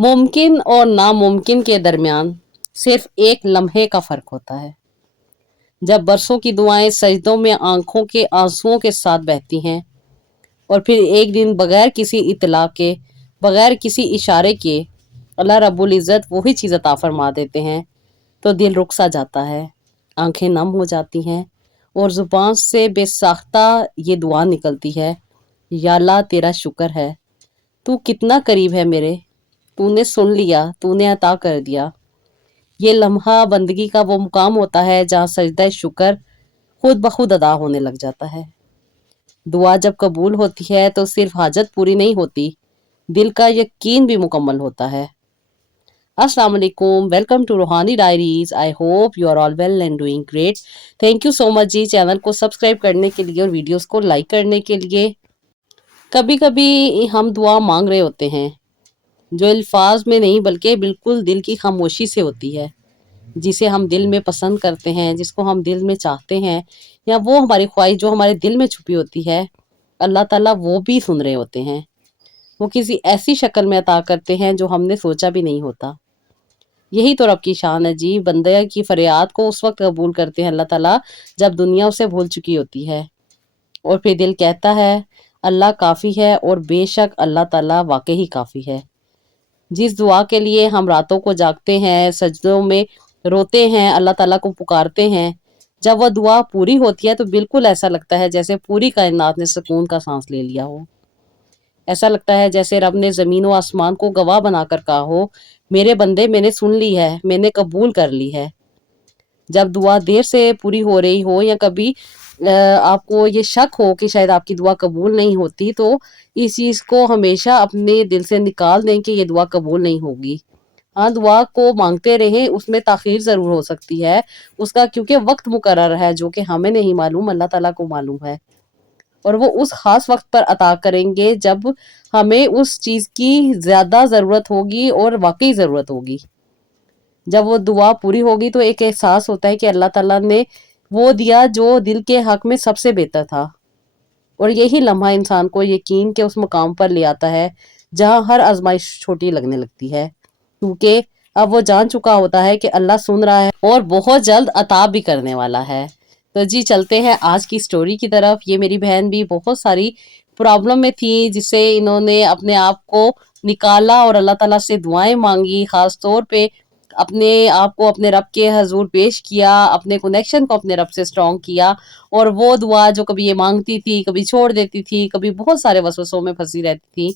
मुमकिन और नामुमकिन के दरमियान सिर्फ एक लम्हे का फर्क होता है। जब बरसों की दुआएं सजदों में आंखों के आंसुओं के साथ बहती हैं और फिर एक दिन बगैर किसी इतला के, बगैर किसी इशारे के अल्लाह रब्बुल इज़्ज़त वही चीज़ अता फरमा देते हैं, तो दिल रुक सा जाता है, आंखें नम हो जाती हैं और ज़ुबान से बेसाख्ता ये दुआ निकलती है, या अल्लाह तेरा शुक्र है, तू कितना करीब है मेरे, तूने सुन लिया, तूने अता कर दिया। ये लम्हा बंदगी का वो मुकाम होता है जहाँ सजदा शुक्र खुद ब खुद अदा होने लग जाता है। दुआ जब कबूल होती है तो सिर्फ हाजत पूरी नहीं होती, दिल का यकीन भी मुकम्मल होता है। अस्सलाम वालेकुम, welcome to Roohani diaries. I hope you are all well and doing great. Thank you so much ji channel को सब्सक्राइब करने के लिए और वीडियोस को लाइक करने के लिए। कभी कभी हम दुआ मांग रहे होते हैं जो अल्फाज में नहीं बल्कि बिल्कुल दिल की खामोशी से होती है, जिसे हम दिल में पसंद करते हैं, जिसको हम दिल में चाहते हैं, या वो हमारी ख्वाहिश जो हमारे दिल में छुपी होती है, अल्लाह ताला वो भी सुन रहे होते हैं। वो किसी ऐसी शक्ल में अता करते हैं जो हमने सोचा भी नहीं होता। यही तो रब की शान है जी। बंदे की फरियाद को उस वक्त कबूल करते हैं अल्लाह ताला जब दुनिया उसे भूल चुकी होती है, और फिर दिल कहता है अल्लाह काफ़ी है, और बेशक अल्लाह ताला वाकई काफ़ी है। जिस दुआ के लिए हम रातों को जागते हैं, सजदों में रोते हैं, अल्लाह ताला को पुकारते हैं, जब वह दुआ पूरी होती है तो बिल्कुल ऐसा लगता है जैसे पूरी कायनात ने सुकून का सांस ले लिया हो। ऐसा लगता है जैसे रब ने ज़मीन व आसमान को गवाह बनाकर कहा हो, मेरे बंदे मैंने सुन ली है, मैंने कबूल कर ली है। जब दुआ देर से पूरी हो रही हो, या कभी आपको ये शक हो कि शायद आपकी दुआ कबूल नहीं होती, तो इस चीज़ को हमेशा अपने दिल से निकाल दें कि ये दुआ कबूल नहीं होगी। हाँ, दुआ को मांगते रहें, उसमें ताख़ीर ज़रूर हो सकती है उसका, क्योंकि वक्त मुकर्रर है जो कि हमें नहीं मालूम, अल्लाह ताला को मालूम है, और वो उस खास वक्त पर अता करेंगे जब हमें उस चीज़ की ज़्यादा ज़रूरत होगी और वाकई ज़रूरत होगी। जब वो दुआ पूरी होगी तो एक एहसास होता है कि अल्लाह ताला ने वो दिया जो दिल के हक में सबसे बेहतर था, और यही लम्हा इंसान को यकीन के उस मुकाम पर ले आता है जहाँ हर आजमाइश छोटी लगने लगती है, क्योंकि अब वो जान चुका होता है कि अल्लाह सुन रहा है और बहुत जल्द अता भी करने वाला है। तो जी चलते हैं आज की स्टोरी की तरफ। ये मेरी बहन भी बहुत सारी प्रॉब्लम में थी, जिससे इन्होंने अपने आप को निकाला और अल्लाह ताला से दुआएं मांगी, खास तौर पे अपने आप को अपने रब के हजूर पेश किया, अपने कनेक्शन को अपने रब से स्ट्रॉन्ग किया, और वो दुआ जो कभी ये मांगती थी, कभी छोड़ देती थी, कभी बहुत सारे वसवसों में फंसी रहती थी,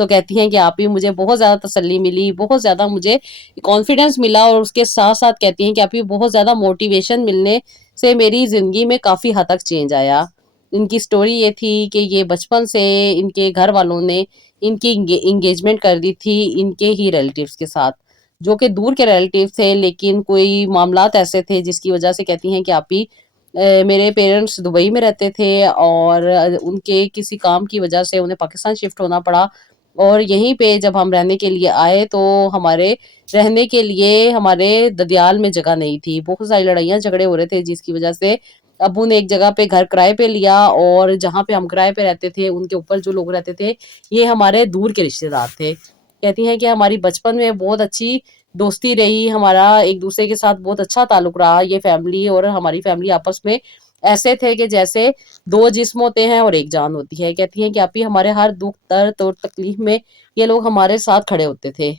तो कहती हैं कि आप ही मुझे बहुत ज़्यादा तसल्ली मिली, बहुत ज़्यादा मुझे कॉन्फिडेंस मिला, और उसके साथ साथ कहती हैं कि आप ही बहुत ज़्यादा मोटिवेशन मिलने से मेरी ज़िंदगी में काफ़ी हद तक चेंज आया। इनकी स्टोरी ये थी कि ये बचपन से इनके घर वालों ने इनकी इंगेजमेंट कर दी थी इनके ही रिलेटिव्स के साथ, जो कि दूर के रिलेटिव थे, लेकिन कोई मामलात ऐसे थे जिसकी वजह से कहती हैं कि आप ही मेरे पेरेंट्स दुबई में रहते थे, और उनके किसी काम की वजह से उन्हें पाकिस्तान शिफ्ट होना पड़ा, और यहीं पे जब हम रहने के लिए आए तो हमारे रहने के लिए हमारे ददियाल में जगह नहीं थी। बहुत सारी लड़ाइयाँ झगड़े हो रहे थे, जिसकी वजह से अब्बू ने एक जगह पे घर किराए पे लिया, और जहाँ पे हम किराए पे रहते थे उनके ऊपर जो लोग रहते थे ये हमारे दूर के रिश्तेदार थे। कहती हैं कि हमारी बचपन में बहुत अच्छी दोस्ती रही, हमारा एक दूसरे के साथ बहुत अच्छा ताल्लुक रहा। ये फैमिली और हमारी फैमिली आपस में ऐसे थे कि जैसे दो जिस्म होते हैं और एक जान होती है। कहती हैं कि आप ही हमारे हर दुख दर्द और तकलीफ में ये लोग हमारे साथ खड़े होते थे।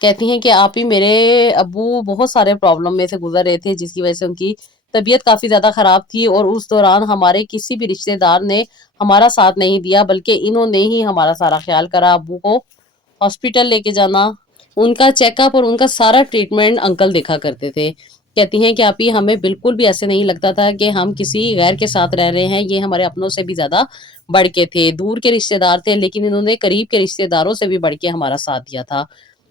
कहती हैं कि आप ही मेरे अब्बू बहुत सारे प्रॉब्लम में से गुजर रहे थे, जिसकी वजह से उनकी तबीयत काफ़ी ज़्यादा ख़राब थी, और उस दौरान हमारे किसी भी रिश्तेदार ने हमारा साथ नहीं दिया, बल्कि इन्होंने ही हमारा सारा ख्याल करा। अब्बू को हॉस्पिटल लेके जाना, उनका चेकअप और उनका सारा ट्रीटमेंट अंकल देखा करते थे। कहती हैं कि आप ही हमें बिल्कुल भी ऐसे नहीं लगता था कि हम किसी गैर के साथ रह रहे हैं, ये हमारे अपनों से भी ज़्यादा बढ़ के थे। दूर के रिश्तेदार थे, लेकिन इन्होंने करीब के रिश्तेदारों से भी बढ़ के हमारा साथ दिया था।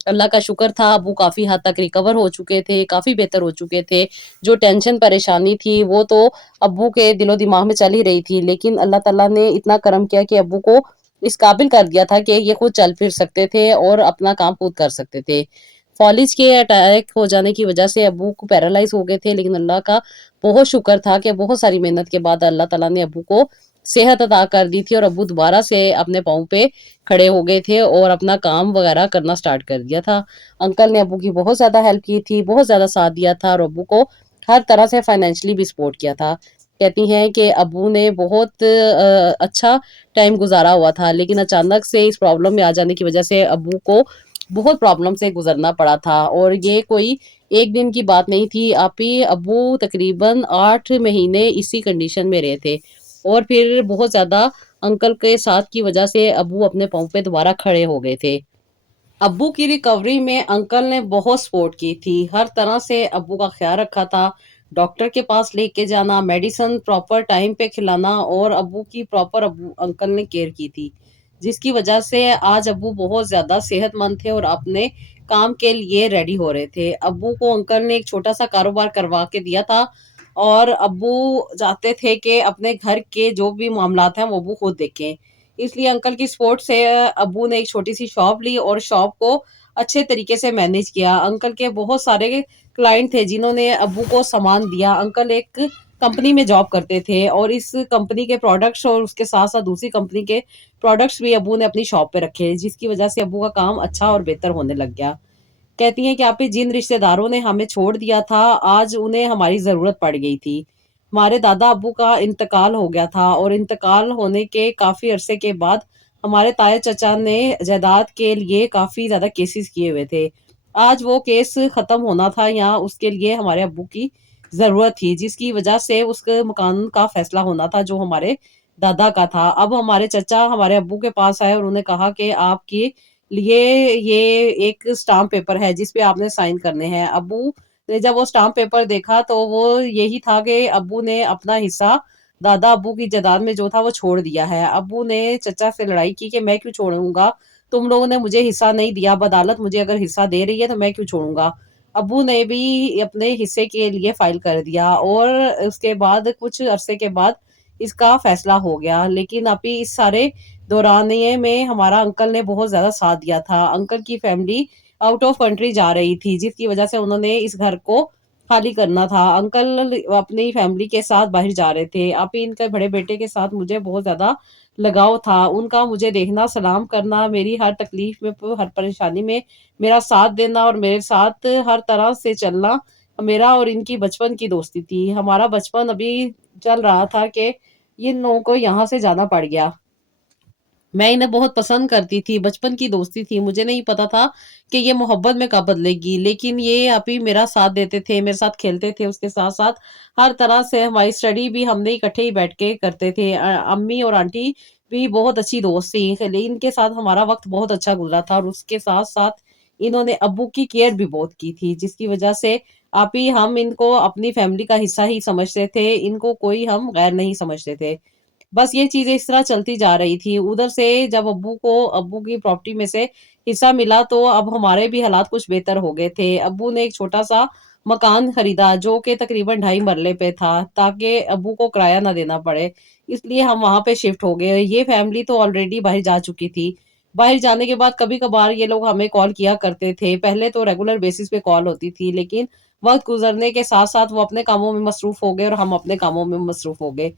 अल्लाह का शुक्र था, अब्बू काफ़ी हद तक रिकवर हो चुके थे, काफ़ी बेहतर हो चुके थे। जो टेंशन परेशानी थी वो तो अब्बू के दिलो दिमाग में चल ही रही थी, लेकिन अल्लाह ताला ने इतना करम किया कि अब्बू को इस काबिल कर दिया था कि ये खुद चल फिर सकते थे और अपना काम खुद कर सकते थे। फॉलिज के अटैक हो जाने की वजह से अब्बू को पैरालाइज हो गए थे, लेकिन अल्लाह का बहुत शुक्र था कि बहुत सारी मेहनत के बाद अल्लाह ताला ने अब्बू को صحت عطا کر دی تھی اور ابو دوبارہ سے اپنے پاؤں پہ کھڑے ہو گئے تھے اور اپنا کام وغیرہ کرنا سٹارٹ کر دیا تھا۔ انکل نے ابو کی بہت زیادہ ہیلپ کی تھی، بہت زیادہ ساتھ دیا تھا اور ابو کو ہر طرح سے فائنینشلی بھی سپورٹ کیا تھا۔ کہتی ہیں کہ ابو نے بہت اچھا ٹائم گزارا ہوا تھا، لیکن اچانک سے اس پرابلم میں آ جانے کی وجہ سے ابو کو بہت پرابلم سے گزرنا پڑا تھا، اور یہ کوئی ایک دن کی بات نہیں تھی آپی۔ ابو تقریباً 8 مہینے اسی کنڈیشن میں رہے تھے، اور پھر بہت زیادہ انکل کے ساتھ کی وجہ سے ابو اپنے پاؤں پہ دوبارہ کھڑے ہو گئے تھے۔ ابو کی ریکوری میں انکل نے بہت سپورٹ کی تھی، ہر طرح سے ابو کا خیال رکھا تھا، ڈاکٹر کے پاس لے کے جانا، میڈیسن پراپر ٹائم پہ کھلانا، اور ابو کی پراپر انکل نے کیئر کی تھی، جس کی وجہ سے آج ابو بہت زیادہ صحت مند تھے اور اپنے کام کے لیے ریڈی ہو رہے تھے۔ ابو کو انکل نے ایک چھوٹا سا کاروبار کروا کے دیا تھا، اور ابو چاہتے تھے کہ اپنے گھر کے جو بھی معاملات ہیں وہ ابو خود دیکھیں، اس لیے انکل کی سپورٹ سے ابو نے ایک چھوٹی سی شاپ لی اور شاپ کو اچھے طریقے سے مینیج کیا۔ انکل کے بہت سارے کلائنٹ تھے جنہوں نے ابو کو سامان دیا۔ انکل ایک کمپنی میں جاب کرتے تھے، اور اس کمپنی کے پروڈکٹس اور اس کے ساتھ ساتھ دوسری کمپنی کے پروڈکٹس بھی ابو نے اپنی شاپ پہ رکھے، جس کی وجہ سے ابو کا کام اچھا اور بہتر ہونے لگ گیا۔ کہتی ہیں کہ آپ جن رشتہ داروں نے ہمیں چھوڑ دیا تھا، آج انہیں ہماری ضرورت پڑ گئی تھی۔ ہمارے دادا ابو کا انتقال ہو گیا تھا، اور انتقال ہونے کے کافی عرصے کے بعد ہمارے تایا چچا نے جائیداد کے لیے کافی زیادہ کیسز کیے ہوئے تھے۔ آج وہ کیس ختم ہونا تھا، یا اس کے لیے ہمارے ابو کی ضرورت تھی، جس کی وجہ سے اس کے مکان کا فیصلہ ہونا تھا جو ہمارے دادا کا تھا۔ اب ہمارے چچا ہمارے ابو کے پاس آئے اور انہوں نے کہا کہ آپ کے لیے یہ ایک اسٹامپ پیپر ہے جس پہ آپ نے سائن کرنے ہیں۔ ابو نے جب وہ اسٹامپ پیپر دیکھا تو وہ یہی تھا کہ ابو نے اپنا حصہ دادا ابو کی جائیداد میں جو تھا وہ چھوڑ دیا ہے۔ ابو نے چچا سے لڑائی کی کہ میں کیوں چھوڑوں گا، تم لوگوں نے مجھے حصہ نہیں دیا، بدالت مجھے اگر حصہ دے رہی ہے تو میں کیوں چھوڑوں گا۔ ابو نے بھی اپنے حصے کے لیے فائل کر دیا، اور اس کے بعد کچھ عرصے کے بعد اس کا فیصلہ ہو گیا۔ لیکن ابھی اس سارے دورانیے میں ہمارا انکل نے بہت زیادہ ساتھ دیا تھا۔ انکل کی فیملی آؤٹ آف کنٹری جا رہی تھی، جس کی وجہ سے انہوں نے اس گھر کو خالی کرنا تھا۔ انکل اپنی فیملی کے ساتھ باہر جا رہے تھے۔ اب ان کے بڑے بیٹے کے ساتھ مجھے بہت زیادہ لگاؤ تھا، ان کا مجھے دیکھنا، سلام کرنا، میری ہر تکلیف میں، ہر پریشانی میں میرا ساتھ دینا اور میرے ساتھ ہر طرح سے چلنا میرا اور ان کی بچپن کی دوستی تھی۔ ہمارا بچپن ابھی چل رہا تھا کہ ان لوگوں کو یہاں سے جانا پڑ گیا۔ میں انہیں بہت پسند کرتی تھی، بچپن کی دوستی تھی، مجھے نہیں پتا تھا کہ یہ محبت میں کب بدلے گی، لیکن یہ ابھی میرا ساتھ دیتے تھے، میرے ساتھ کھیلتے تھے، اس کے ساتھ ساتھ ہر طرح سے ہماری اسٹڈی بھی ہم نے اکٹھے ہی بیٹھ کے کرتے تھے۔ امی اور آنٹی بھی بہت اچھی دوست تھی، ان کے ساتھ ہمارا وقت بہت اچھا گزرا تھا، اور اس کے ساتھ ساتھ انہوں نے ابو کی کیئر بھی بہت کی تھی، جس کی وجہ سے آپ ہی ہم ان کو اپنی فیملی کا حصہ ہی سمجھتے تھے، ان کو کوئی ہم غیر نہیں سمجھتے تھے۔ بس یہ چیزیں اس طرح چلتی جا رہی تھی۔ ادھر سے جب ابو کی پراپرٹی میں سے حصہ ملا تو اب ہمارے بھی حالات کچھ بہتر ہو گئے تھے۔ ابو نے ایک چھوٹا سا مکان خریدا جو کہ تقریباً 2.5 مرلے پہ تھا، تاکہ ابو کو کرایہ نہ دینا پڑے، اس لیے ہم وہاں پہ شفٹ ہو گئے۔ یہ فیملی تو آلریڈی باہر جا چکی تھی۔ باہر جانے کے بعد کبھی کبھار یہ لوگ ہمیں کال کیا کرتے تھے، پہلے تو ریگولر بیسس پہ کال ہوتی تھی، لیکن وقت گزرنے کے ساتھ ساتھ وہ اپنے کاموں میں مصروف ہو گئے اور ہم اپنے کاموں میں مصروف ہو گئے۔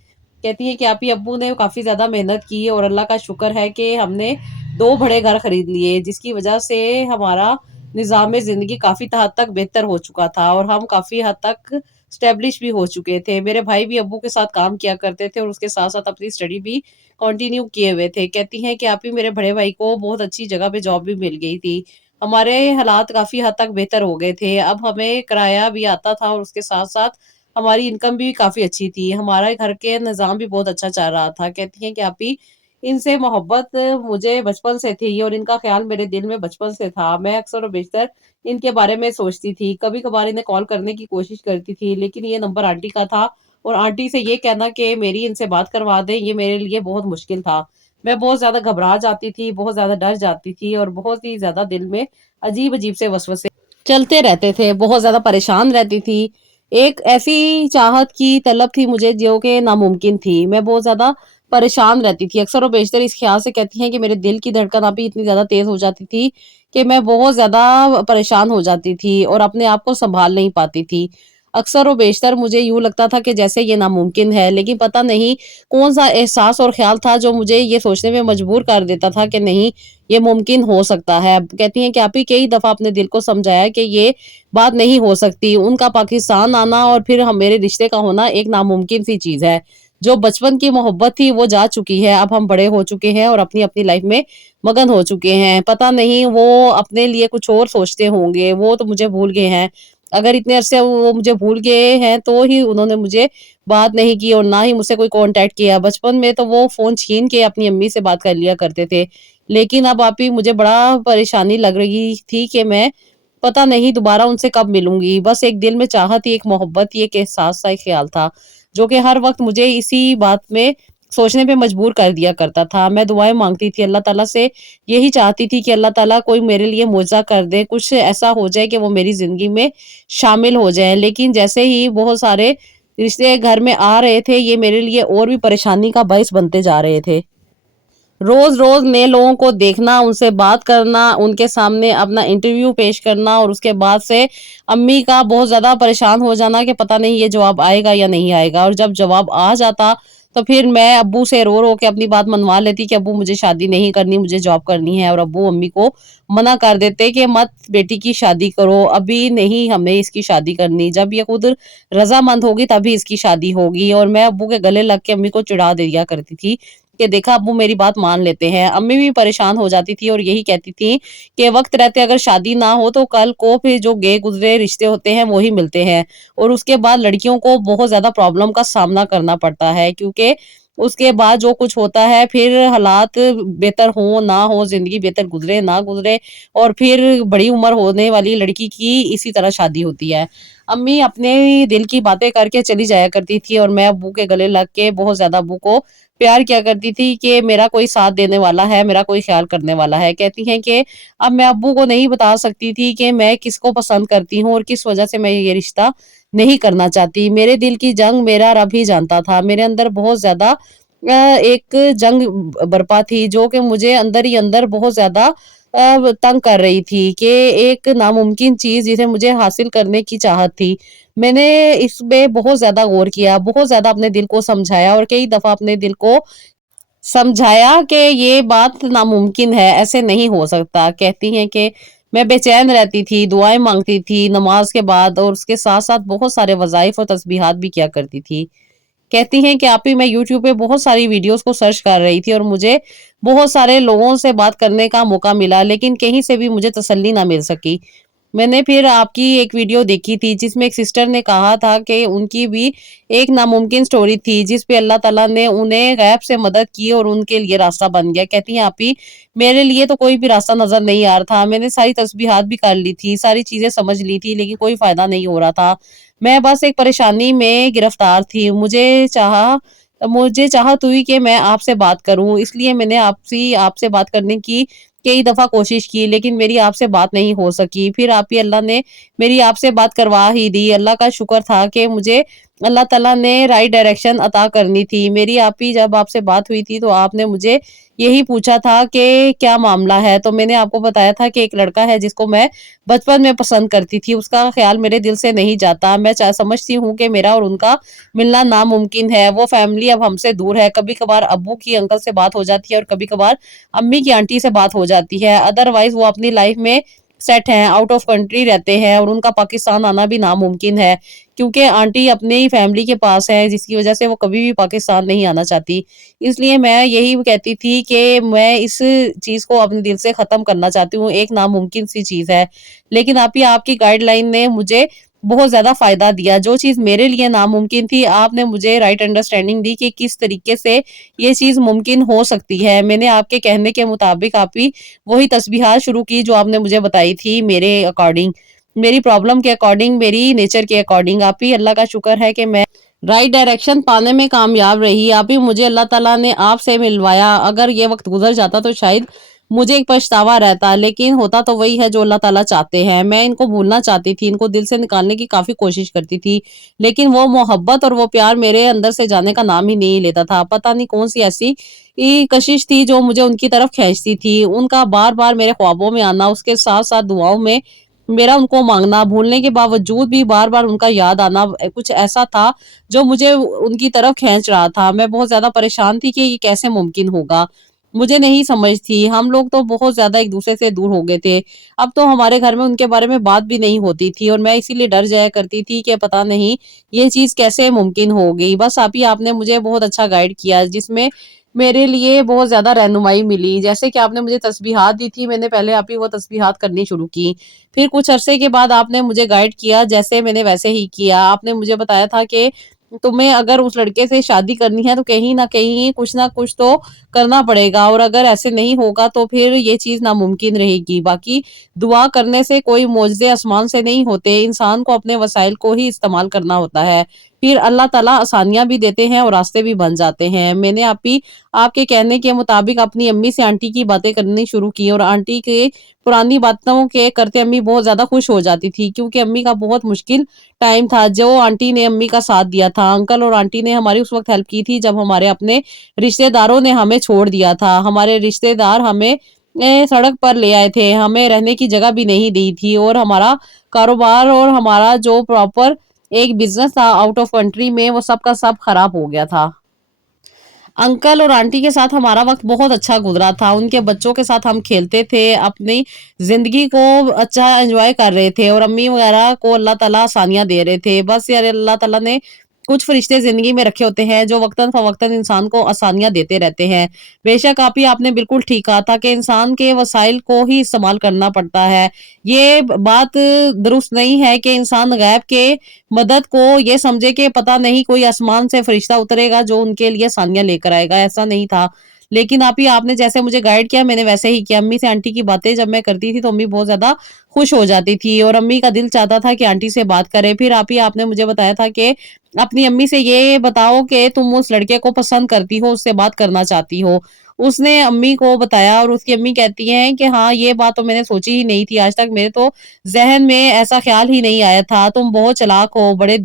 کہتی ہیں کہ آپ ہی ابو نے کافی زیادہ محنت کی، اور اللہ کا شکر ہے کہ ہم نے 2 بڑے گھر خرید لیے، جس کی وجہ سے ہمارا نظام زندگی کافی حد تک بہتر ہو چکا تھا، اور ہم کافی حد تک اسٹیبلش بھی ہو چکے تھے۔ میرے بھائی بھی ابو کے ساتھ کام کیا کرتے تھے، اور اس کے ساتھ ساتھ اپنی اسٹڈی بھی کنٹینیو کیے ہوئے تھے۔ کہتی ہیں کہ آپ ہی میرے بڑے بھائی کو بہت اچھی جگہ پہ جاب بھی مل گئی تھی، ہمارے حالات کافی حد تک بہتر ہو گئے تھے، اب ہمیں کرایہ بھی آتا تھا، اور اس کے ساتھ ساتھ ہماری انکم بھی کافی اچھی تھی، ہمارے گھر کے نظام بھی بہت اچھا چل رہا تھا۔ کہتی ہیں کہ آپ ہی ان سے محبت مجھے بچپن سے تھی، اور ان کا خیال میرے دل میں بچپن سے تھا۔ میں اکثر و بیشتر ان کے بارے میں سوچتی تھی، کبھی کبھار انہیں کال کرنے کی کوشش کرتی تھی، لیکن یہ نمبر آنٹی کا تھا، اور آنٹی سے یہ کہنا کہ میری ان سے بات کروا دیں، یہ میرے لیے بہت مشکل تھا۔ میں بہت زیادہ گھبرا جاتی تھی، بہت زیادہ ڈر جاتی تھی، اور بہت ہی زیادہ دل میں عجیب عجیب سے وسوسے چلتے رہتے تھے، بہت زیادہ پریشان رہتی تھی۔ ایک ایسی چاہت کی طلب تھی مجھے جو کہ ناممکن تھی، میں بہت زیادہ پریشان رہتی تھی، اکثر و بیشتر اس خیال سے۔ کہتی ہیں کہ میرے دل کی دھڑکن ابھی اتنی زیادہ تیز ہو جاتی تھی کہ میں بہت زیادہ پریشان ہو جاتی تھی، اور اپنے آپ کو سنبھال نہیں پاتی تھی۔ اکثر و بیشتر مجھے یوں لگتا تھا کہ جیسے یہ ناممکن ہے، لیکن پتہ نہیں کون سا احساس اور خیال تھا جو مجھے یہ سوچنے میں مجبور کر دیتا تھا کہ نہیں، یہ ممکن ہو سکتا ہے۔ کہتی ہیں کہ آپ ہی کئی دفعہ اپنے دل کو سمجھایا کہ یہ بات نہیں ہو سکتی، ان کا پاکستان آنا اور پھر میرے رشتے کا ہونا ایک ناممکن سی چیز ہے۔ جو بچپن کی محبت تھی وہ جا چکی ہے، اب ہم بڑے ہو چکے ہیں اور اپنی اپنی لائف میں مگن ہو چکے ہیں۔ پتہ نہیں وہ اپنے لیے کچھ اور سوچتے ہوں گے، وہ تو مجھے بھول گئے ہیں۔ اگر اتنے عرصے وہ مجھے بھول گئے ہیں تو ہی انہوں نے مجھے بات نہیں کی اور نہ ہی مجھ سے کوئی کانٹیکٹ کیا۔ بچپن میں تو وہ فون چھین کے اپنی امی سے بات کر لیا کرتے تھے، لیکن اب آپ ہی مجھے بڑا پریشانی لگ رہی تھی کہ میں پتہ نہیں دوبارہ ان سے کب ملوں گی۔ بس ایک دل میں چاہت تھی، ایک محبت تھی، ایک احساس تھا، ایک خیال تھا جو کہ ہر وقت مجھے اسی بات میں سوچنے پہ مجبور کر دیا کرتا تھا۔ میں دعائیں مانگتی تھی اللہ تعالیٰ سے، یہی چاہتی تھی کہ اللہ تعالیٰ کوئی میرے لیے معجزہ کر دے، کچھ ایسا ہو جائے کہ وہ میری زندگی میں شامل ہو جائیں۔ لیکن جیسے ہی بہت سارے رشتے گھر میں آ رہے تھے، یہ میرے لیے اور بھی پریشانی کا باعث بنتے جا رہے تھے۔ روز روز نئے لوگوں کو دیکھنا، ان سے بات کرنا، ان کے سامنے اپنا انٹرویو پیش کرنا اور اس کے بعد سے امی کا بہت زیادہ پریشان ہو جانا کہ پتہ نہیں یہ جواب آئے گا یا نہیں آئے گا، اور جب جواب آ جاتا تو پھر میں ابو سے رو رو کے اپنی بات منوا لیتی کہ ابو مجھے شادی نہیں کرنی، مجھے جاب کرنی ہے، اور ابو امی کو منع کر دیتے کہ مت بیٹی کی شادی کرو، ابھی نہیں ہمیں اس کی شادی کرنی، جب یہ خود رضامند ہوگی تبھی اس کی شادی ہوگی۔ اور میں ابو کے گلے لگ کے امی کو چڑھا دیا کرتی تھی کہ دیکھا ابو میری بات مان لیتے ہیں۔ امی بھی پریشان ہو جاتی تھی اور یہی کہتی تھی کہ وقت رہتے اگر شادی نہ ہو تو کل کو پھر جو گئے گزرے رشتے ہوتے ہیں وہی ملتے ہیں، اور اس کے بعد لڑکیوں کو بہت زیادہ پرابلم کا سامنا کرنا پڑتا ہے، کیونکہ اس کے بعد جو کچھ ہوتا ہے پھر حالات بہتر ہوں نہ ہو، زندگی بہتر گزرے نہ گزرے، اور پھر بڑی عمر ہونے والی لڑکی کی اسی طرح شادی ہوتی ہے۔ امی اپنے دل کی باتیں کر کے چلی جایا کرتی تھی اور میں ابو کے گلے لگ کے بہت زیادہ ابو کو پیار کیا کرتی تھی کہ میرا کوئی ساتھ دینے والا ہے، میرا کوئی خیال کرنے والا ہے۔ کہتی ہیں کہ اب میں ابو کو نہیں بتا سکتی تھی کہ میں کس کو پسند کرتی ہوں اور کس وجہ سے میں یہ رشتہ نہیں کرنا چاہتی۔ میرے دل کی جنگ میرا رب ہی جانتا تھا، میرے اندر بہت زیادہ ایک جنگ برپا تھی جو کہ مجھے اندر ہی اندر بہت زیادہ تنگ کر رہی تھی، کہ ایک ناممکن چیز جسے مجھے حاصل کرنے کی چاہت تھی۔ میں نے اس پہ بہت زیادہ غور کیا، بہت زیادہ اپنے دل کو سمجھایا اور کئی دفعہ اپنے دل کو سمجھایا کہ یہ بات ناممکن ہے، ایسے نہیں ہو سکتا۔ کہتی ہیں کہ میں بے چین رہتی تھی، دعائیں مانگتی تھی نماز کے بعد، اور اس کے ساتھ ساتھ بہت سارے وظائف اور تسبیحات بھی کیا کرتی تھی۔ کہتی ہیں کہ آپ ہی میں یوٹیوب پہ بہت ساری ویڈیوز کو سرچ کر رہی تھی اور مجھے بہت سارے لوگوں سے بات کرنے کا موقع ملا، لیکن کہیں سے بھی مجھے تسلی نہ مل سکی۔ میں نے پھر آپ کی ایک ویڈیو دیکھی تھی جس میں ایک سسٹر نے کہا تھا کہ ان کی بھی ایک ناممکن سٹوری تھی جس پہ اللہ تعالیٰ نے انہیں غیب سے مدد کی اور ان کے لیے راستہ بن گیا۔ کہتی ہیں آپ ہی میرے لیے تو کوئی بھی راستہ نظر نہیں آ رہا تھا، میں نے ساری تسبیحات بھی کر لی تھی، ساری چیزیں سمجھ لی تھی، لیکن کوئی فائدہ نہیں ہو رہا تھا۔ میں بس ایک پریشانی میں گرفتار تھی، مجھے چاہت ہوئی کہ میں آپ سے بات کروں، اس لیے میں نے آپ سے بات کرنے کی کئی دفعہ کوشش کی، لیکن میری آپ سے بات نہیں ہو سکی۔ پھر آپ ہی اللہ نے میری آپ سے بات کروا ہی دی۔ اللہ کا شکر تھا کہ مجھے اللہ تعالیٰ نے رائٹ ڈائریکشن عطا کرنی تھی۔ میری آپ ہی جب آپ سے بات ہوئی تھی تو آپ نے مجھے یہی پوچھا تھا کہ کیا معاملہ ہے، تو میں نے آپ کو بتایا تھا کہ ایک لڑکا ہے جس کو میں بچپن میں پسند کرتی تھی، اس کا خیال میرے دل سے نہیں جاتا، میں سمجھتی ہوں کہ میرا اور ان کا ملنا ناممکن ہے۔ وہ فیملی اب ہم سے دور ہے، کبھی کبھار ابو کی انکل سے بات ہو جاتی ہے اور کبھی کبھار امی کی آنٹی سے بات ہو جاتی ہے، ادروائز وہ اپنی لائف میں سیٹ ہیں، آؤٹ آف کنٹری رہتے ہیں، اور ان کا پاکستان آنا بھی ناممکن ہے کیونکہ آنٹی اپنی فیملی کے پاس ہے، جس کی وجہ سے وہ کبھی بھی پاکستان نہیں آنا چاہتی۔ اس لیے میں یہی کہتی تھی کہ میں اس چیز کو اپنے دل سے ختم کرنا چاہتی ہوں، ایک ناممکن سی چیز ہے، لیکن آپ کی گائیڈ لائن نے مجھے بہت زیادہ فائدہ دیا۔ جو چیز میرے لیے ناممکن تھی آپ نے مجھے رائٹ انڈرسٹینڈنگ دی کہ کس طریقے سے یہ چیز ممکن ہو سکتی ہے۔ میں نے آپ کے کہنے کے مطابق آپ ہی وہی تسبیحات شروع کی جو آپ نے مجھے بتائی تھی، میرے اکارڈنگ، میری پرابلم کے اکارڈنگ، میری نیچر کے اکارڈنگ۔ آپ ہی اللہ کا شکر ہے کہ میں رائٹ ڈائریکشن پانے میں کامیاب رہی۔ آپ ہی مجھے اللہ تعالیٰ نے آپ سے ملوایا، اگر یہ وقت گزر جاتا تو شاید مجھے ایک پچھتاوا رہتا، لیکن ہوتا تو وہی ہے جو اللہ تعالیٰ چاہتے ہیں۔ میں ان کو بھولنا چاہتی تھی، ان کو دل سے نکالنے کی کافی کوشش کرتی تھی، لیکن وہ محبت اور وہ پیار میرے اندر سے جانے کا نام ہی نہیں لیتا تھا۔ پتہ نہیں کون سی ایسی کشش تھی جو مجھے ان کی طرف کھینچتی تھی۔ ان کا بار بار میرے خوابوں میں آنا، اس کے ساتھ ساتھ دعاؤں میں मेरा उनको माँगना, भूलने के बावजूद भी बार-बार उनका याद आना कुछ ऐसा था जो मुझे उनकी तरफ खींच रहा था। मैं बहुत ज़्यादा परेशान थी कि ये कैसे मुमकिन होगा? मुझे नहीं समझ थी। हम लोग तो बहुत ज़्यादा एक-दूसरे से दूर हो गए थे। अब तो हमारे घर में उनके बारे में बात भी नहीं होती थी और मैं इसीलिए डर जाया करती थी कि पता नहीं ये चीज़ कैसे मुमकिन हो गई। बस आप ही आपने मुझे बहुत अच्छा गाइड किया जिसमें मेरे लिए बहुत ज़्यादा रहनुमाई मिली। जैसे कि आपने मुझे तस्बीहात दी थी, मैंने पहले आप ही वो तस्बीहात करनी शुरू की। फिर कुछ अरसे के बाद आपने मुझे गाइड किया, जैसे मैंने वैसे ही किया। आपने मुझे बताया था कि तुम्हें अगर उस लड़के से शादी करनी है तो कहीं न कहीं कुछ न कुछ तो करना पड़ेगा और अगर ऐसे नहीं होगा तो फिर ये चीज़ नामुमकिन रहेगी। बाकी दुआ करने से कोई मोज़ज़े आसमान से नहीं होते, इंसान को अपने वसाइल को ही इस्तेमाल करना होता है। फिर अल्लाह ताला आसानियाँ भी देते हैं और रास्ते भी बन जाते हैं। मैंने आप ही आपके कहने के मुताबिक अपनी अम्मी से आंटी की बातें करनी शुरू की और आंटी के पुरानी बातों के करते अम्मी बहुत ज़्यादा खुश हो जाती थी क्योंकि अम्मी का बहुत मुश्किल टाइम था जो आंटी ने अम्मी का साथ दिया था। अंकल और आंटी ने हमारी उस वक़्त हेल्प की थी जब हमारे अपने रिश्तेदारों ने हमें छोड़ दिया था। हमारे रिश्तेदार हमें सड़क पर ले आए थे, हमें रहने की जगह भी नहीं दी थी और हमारा कारोबार और हमारा जो प्रॉपर एक बिज़नेस था आउट ऑफ कंट्री में वो सब का सब खराब हो गया था। अंकल और आंटी के साथ हमारा वक़्त बहुत अच्छा गुज़रा था। उनके बच्चों के साथ हम खेलते थे, अपनी ज़िंदगी को अच्छा एन्जॉय कर रहे थे और अम्मी वग़ैरह को अल्लाह ताला आसानियाँ दे रहे थे। बस यार अल्लाह ताला ने कुछ फ़रिश्ते ज़िंदगी में रखे होते हैं जो वक़्तन-फ़वक़्तन इंसान को आसानियाँ देते रहते हैं। बेशक आप ही आपने बिल्कुल ठीक कहा था कि इंसान के वसाइल को ही इस्तेमाल करना पड़ता है। ये बात दुरुस्त नहीं है कि इंसान गैब के मदद को ये समझे कि पता नहीं कोई आसमान से फरिश्ता उतरेगा जो उनके लिए आसानियाँ लेकर आएगा, ऐसा नहीं था। लेकिन आप ही आपने जैसे मुझे गाइड किया मैंने वैसे ही किया। अम्मी से आंटी की बातें जब मैं करती थी तो अम्मी बहुत ज़्यादा खुश हो जाती थी और अम्मी का दिल चाहता था कि आंटी से बात करें। फिर आप ही आपने मुझे बताया था कि अपनी अम्मी से ये बताओ कि तुम उस लड़के को पसंद करती हो, उससे बात करना चाहती हो। उसने अम्मी को बताया और उसकी अम्मी कहती हैं कि हाँ, ये बात तो मैंने सोची ही नहीं थी आज तक मेरे तो ज़हन में ऐसा ख़्याल ही नहीं आया था। तुम बहुत चालाक हो, बड़े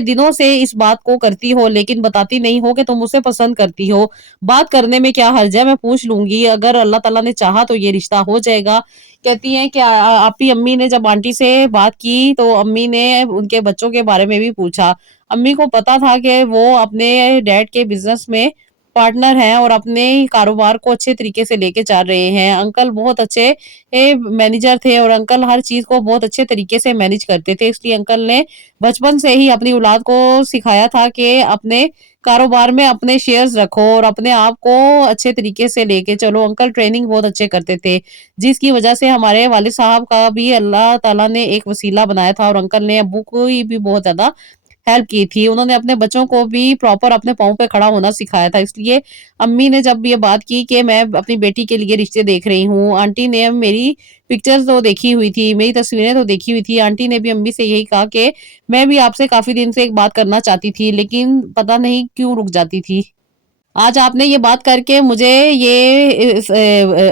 दिनों से इस बात को करती हो लेकिन बताती नहीं हो कि तुम उसे पसंद करती हो। बात करने में क्या हर्ज है? मैं पूछ लूँगी, अगर अल्लाह ताला ने चाहा तो ये रिश्ता हो जाएगा। कहती हैं कि आपकी अम्मी ने जब आंटी से बात की तो अम्मी ने उनके बच्चों के बारे में भी पूछा। अम्मी को पता था कि वो अपने डैड के बिज़नेस में पार्टनर हैं और अपने कारोबार को अच्छे तरीके से लेके चल रहे हैं। अंकल बहुत अच्छे मैनेजर थे और अंकल हर चीज़ को बहुत अच्छे तरीके से मैनेज करते थे। इसलिए अंकल ने बचपन से ही अपनी औलाद को सिखाया था कि अपने कारोबार में अपने शेयर्स रखो और अपने आप को अच्छे तरीके से लेके चलो। अंकल ट्रेनिंग बहुत अच्छे करते थे, जिसकी वजह से हमारे वालिद साहब का भी अल्लाह ताला ने एक वसीला बनाया था और अंकल ने अब्बू को भी बहुत ज़्यादा हेल्प की थी। उन्होंने अपने बच्चों को भी प्रॉपर अपने पाँव पे खड़ा होना सिखाया था। इसलिए अम्मी ने जब ये बात की कि मैं अपनी बेटी के लिए रिश्ते देख रही हूँ, आंटी ने मेरी पिक्चर्स तो देखी हुई थी, मेरी तस्वीरें तो देखी हुई थी। आंटी ने भी अम्मी से यही कहा कि मैं भी आपसे काफ़ी दिन से एक बात करना चाहती थी, लेकिन पता नहीं क्यों रुक जाती थी। आज आपने ये बात करके मुझे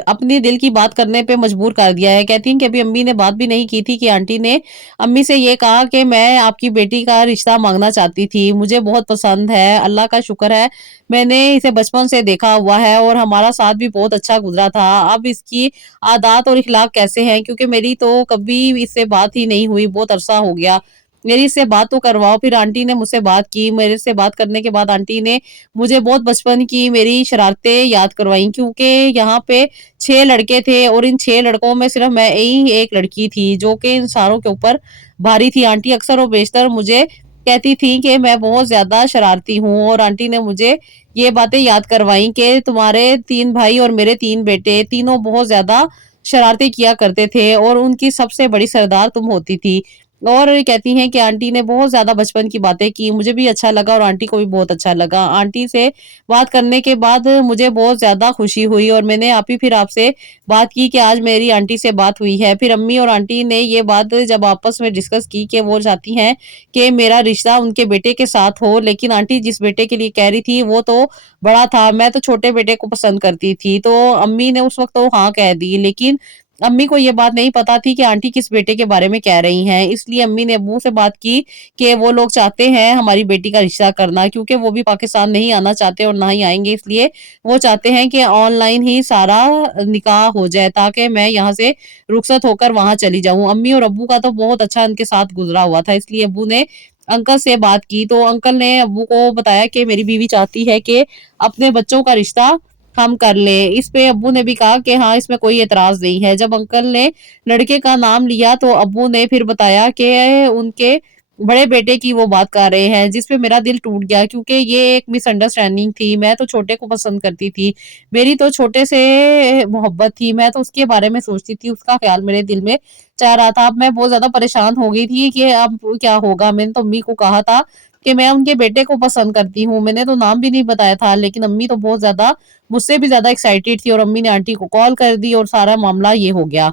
अपनी दिल की बात करने पे मजबूर कर दिया है। कहती हैं कि अभी अम्मी ने बात भी नहीं की थी कि आंटी ने अम्मी से ये कहा कि मैं आपकी बेटी का रिश्ता माँगना चाहती थी। मुझे बहुत पसंद है, अल्लाह का शुक्र है, मैंने इसे बचपन से देखा हुआ है और हमारा साथ भी बहुत अच्छा गुज़रा था। अब इसकी आदत और इख़लाक़ कैसे हैं क्योंकि मेरी तो कभी इससे बात ही नहीं हुई, बहुत अरसा हो गया। मेरी इससे बात तो करवाओ। फिर आंटी ने मुझसे बात की, मेरे से बात करने के बाद आंटी ने मुझे बहुत बचपन की मेरी शरारतें याद करवाई क्योंकि यहाँ पे 6 लड़के थे और इन 6 लड़कों में सिर्फ मैं ही एक लड़की थी जो कि इन सारों के ऊपर भारी थी। आंटी अक्सर और बेशतर मुझे कहती थी कि मैं बहुत ज़्यादा शरारती हूँ और आंटी ने मुझे ये बातें याद करवाई कि तुम्हारे 3 भाई और मेरे 3 बेटे, तीनों बहुत ज़्यादा शरारतें किया करते थे और उनकी सबसे बड़ी सरदार तुम होती थी। और ये कहती हैं कि आंटी ने बहुत ज़्यादा बचपन की बातें की, मुझे भी अच्छा लगा और आंटी को भी बहुत अच्छा लगा। आंटी से बात करने के बाद मुझे बहुत ज़्यादा खुशी हुई और मैंने आप ही फिर आपसे बात की कि आज मेरी आंटी से बात हुई है। फिर अम्मी और आंटी ने ये बात जब आपस में डिस्कस की कि वो चाहती हैं कि मेरा रिश्ता उनके बेटे के साथ हो, लेकिन आंटी जिस बेटे के लिए कह रही थी वो तो बड़ा था, मैं तो छोटे बेटे को पसंद करती थी। तो अम्मी ने उस वक़्त तो हाँ कह दी, लेकिन अम्मी को ये बात नहीं पता थी कि आंटी किस बेटे के बारे में कह रही हैं। इसलिए अम्मी ने अब्बू से बात की कि वो लोग चाहते हैं हमारी बेटी का रिश्ता करना, क्योंकि वो भी पाकिस्तान नहीं आना चाहते और ना ही आएँगे, इसलिए वो चाहते हैं कि ऑनलाइन ही सारा निकाह हो जाए, ताकि मैं यहाँ से रुखसत होकर वहाँ चली जाऊँ। अम्मी और अब्बू का तो बहुत अच्छा उनके साथ गुज़रा हुआ था, इसलिए अब्बू ने अंकल से बात की, तो अंकल ने अब्बू को बताया कि मेरी बीवी चाहती है कि अपने बच्चों का रिश्ता हम कर लें। इस पे अब्बू ने भी कहा कि हाँ, इसमें कोई एतराज़ नहीं है। जब अंकल ने लड़के का नाम लिया तो अब्बू ने फिर बताया कि उनके बड़े बेटे की वो बात कर रहे हैं, जिस पे मेरा दिल टूट गया, क्योंकि ये एक मिसअंडरस्टैंडिंग थी। मैं तो छोटे को पसंद करती थी। मेरी तो छोटे से मोहब्बत थी। मैं तो उसके बारे में सोचती थी, उसका ख़्याल मेरे दिल में चाह रहा था। अब मैं बहुत ज़्यादा परेशान हो गई थी कि अब क्या होगा? मैंने तो अम्मी को कहा था कि मैं उनके बेटे को पसंद करती हूँ। मैंने तो नाम भी नहीं बताया था, लेकिन अम्मी तो बहुत ज़्यादा मुझसे भी ज़्यादा एक्साइटेड थी और अम्मी ने आंटी को कॉल कर दी और सारा मामला ये हो गया।